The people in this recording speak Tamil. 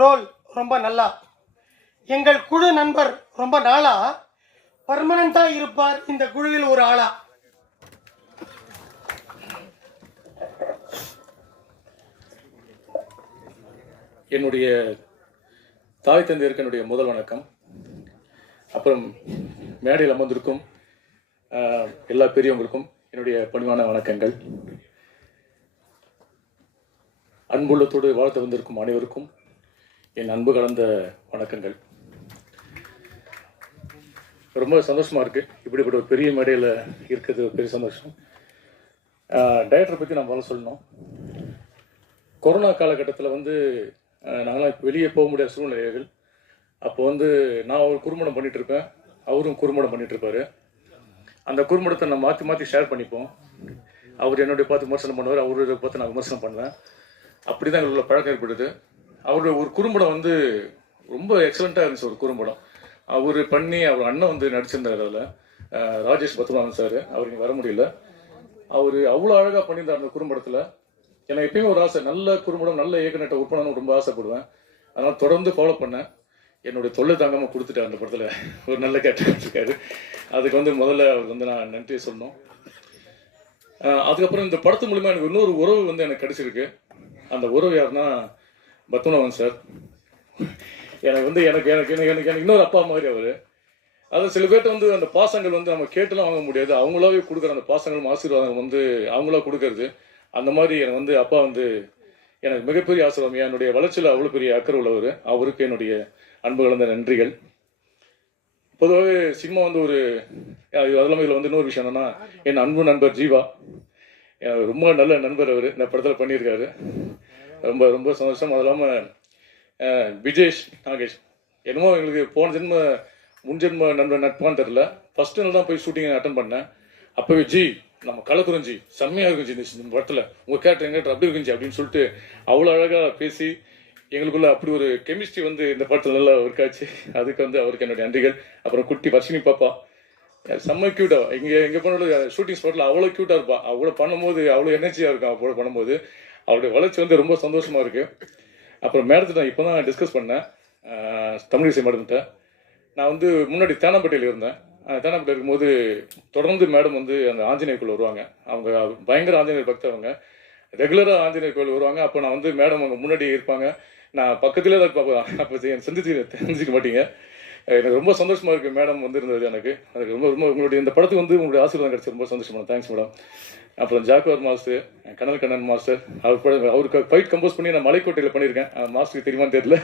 ரோல் ரொம்ப நல்லா. எங்கள் குழு நண்பர் ரொம்ப நாளா பர்மனண்டா இருப்பார் இந்த குழுவில் ஒரு ஆளா. என்னுடைய தாய் தந்தையருக்கு என்னுடைய முதல் வணக்கம். அப்புறம் மேடையில் அமர்ந்திருக்கும் எல்லா பெரியவங்களுக்கும் என்னுடைய பணிவான வணக்கங்கள். அன்புள்ளத்தோடு வாழ்த்து வந்திருக்கும் அனைவருக்கும் என் அன்பு கலந்த வணக்கங்கள். ரொம்ப சந்தோஷமா இருக்கு இப்படிப்பட்ட ஒரு பெரிய மேடையில் இருக்கிறது ஒரு பெரிய சந்தோஷம். டைரக்டரை பற்றி நான் முதல்ல சொல்லணும். கொரோனா காலகட்டத்தில் நாங்களாம் வெளியே போக முடியாத சூழ்நிலைகள். அப்போ நான் ஒரு குறும்படம் பண்ணிட்டு இருப்பேன், அவரும் குறும்படம் பண்ணிட்டு இருப்பாரு. அந்த குறும்படத்தை நான் மாற்றி மாற்றி ஷேர் பண்ணிப்போம். அவர் என்னுடைய பார்த்து விமர்சனம் பண்ணுவார், அவருடைய பார்த்து நான் விமர்சனம் பண்ணுவேன். அப்படி தான் எங்களுக்குள்ள பழக்கம் ஏற்படுது. அவருடைய ஒரு குறும்படம் ரொம்ப எக்ஸலண்ட்டாக இருந்துச்சு. ஒரு குறும்படம் அவர் பண்ணி அவர் அண்ணன் நடிச்சிருந்தார். அதில் ராஜேஷ் பத்மநாபன் சார், அவர் இங்கே வர முடியல. அவர் அவ்வளோ அழகாக பண்ணியிருந்தார் அந்த குறும்படத்தில். எனக்கு எப்பயுமே ஒரு ஆசை, நல்ல குறும்படம் நல்ல இயக்குநர்கிட்ட ஒர்க் பண்ணணும்னு ரொம்ப ஆசைப்படுவேன். அதனால் தொடர்ந்து ஃபாலோ பண்ணேன். என்னுடைய தொல்லை தாங்காமல் கொடுத்துட்டார். அந்த படத்தில் ஒரு நல்ல கேரக்டர் இருக்காரு. அதுக்கு முதல்ல அவருக்கு நான் நன்றியை சொல்லணும். அதுக்கப்புறம் இந்த படத்து மூலிமா எனக்கு இன்னொரு உறவு எனக்கு கிடைச்சிருக்கு. அந்த உறவு யாருன்னா பத்மநாபன் சார். எனக்கு எனக்கு எனக்கு எனக்கு எனக்கு இன்னொரு அப்பா மாதிரி அவர். அது சில பேர்ட்ட அந்த பாசங்கள் நம்ம கேட்டுலாம் வாங்க முடியாது. அவங்களாவே கொடுக்குற அந்த பாசங்களும் ஆசீர்வாதங்கள் அவங்களா கொடுக்கறது. அந்த மாதிரி எனக்கு அப்பா எனக்கு மிகப்பெரிய ஆசீர்வாதம். என்னுடைய வளர்ச்சியில் அவ்வளோ பெரிய அக்கறை உள்ளவர். அவருக்கு என்னுடைய அன்பு கலந்த நன்றிகள். பொதுவாகவே சினிமா ஒரு அதெல்லாம் இதில் இன்னொரு விஷயம் என்னன்னா, என் அன்பு நண்பர் ஜீவா ரொம்ப நல்ல நண்பர். அவர் இந்த படத்தில் பண்ணியிருக்காரு. ரொம்ப ரொம்ப சந்தோஷம். அது இல்லாமல் விஜேஷ் நாகேஷ் என்னமோ எங்களுக்கு போன ஜென்ம முன்ஜென்ம நட்பான்னு தெரில. ஃபர்ஸ்ட் நாள் தான் போய் ஷூட்டிங் அட்டன் பண்ணேன். அப்போவே ஜி நம்ம கலக்குறஞ்சி செம்மையாக இருக்குஞ்சி இந்த படத்தில், உங்கள் கேரக்டர் எங்கள் கேரக்டர் அப்படி இருக்குஞ்சி அப்படின்னு சொல்லிட்டு அவ்வளோ அழகாக பேசி எங்களுக்குள்ள அப்படி ஒரு கெமிஸ்ட்ரி இந்த படத்தில் நல்லா ஒர்க் ஆச்சு. அதுக்கு அவருக்கு என்னுடைய நன்றிகள். அப்புறம் குட்டி வர்ஷினி பாப்பா செம்ம க்யூட்டா எங்கள் பொண்ணோட ஷூட்டிங் ஸ்பாட்டில் அவ்வளோ க்யூட்டாக இருப்பாள். அவ்வளோ பண்ணும்போது அவ்வளோ எனர்ஜியாக இருக்கும். அவ்வளோ பண்ணும்போது அவருடைய வளர்ச்சி ரொம்ப சந்தோஷமாக இருக்குது. அப்புறம் மேடத்தை நான் இப்போ தான் டிஸ்கஸ் பண்ணேன் தமிழிசை மேடம்கிட்ட. நான் முன்னாடி தேனாம்பேட்டையில் இருந்தேன். தேனாம்பேட்டை இருக்கும்போது தொடர்ந்து மேடம் அந்த ஆஞ்சநேயர் கோயில் வருவாங்க. அவங்க பயங்கர ஆஞ்சநேயர் பக்தவங்க. ரெகுலராக ஆஞ்சநேயர் கோயில் வருவாங்க. அப்போ நான் மேடம் அவங்க முன்னாடி இருப்பாங்க, நான் பக்கத்துலேயே தான் பார்ப்பேன். அப்போ தெரிஞ்சுக்க மாட்டீங்க. எனக்கு ரொம்ப சந்தோஷமாக இருக்குது மேடம் இருந்தது. எனக்கு அதுக்கு ரொம்ப ரொம்ப உங்களுடைய இந்த படத்துக்கு உங்களுடைய ஆசீர்வாதம் கிடச்சி ரொம்ப சந்தோஷமாக. Thanks madam. அப்புறம் ஜாக்குவார் மாஸ்டர், கனல் கண்ணன் மாஸ்டர், அவருக்கு ஃபைட் கம்போஸ் பண்ணி நான் மலைக்கோட்டையில் பண்ணியிருக்கேன். மாஸ்டருக்கு தெரியுமான்னு தெரியல.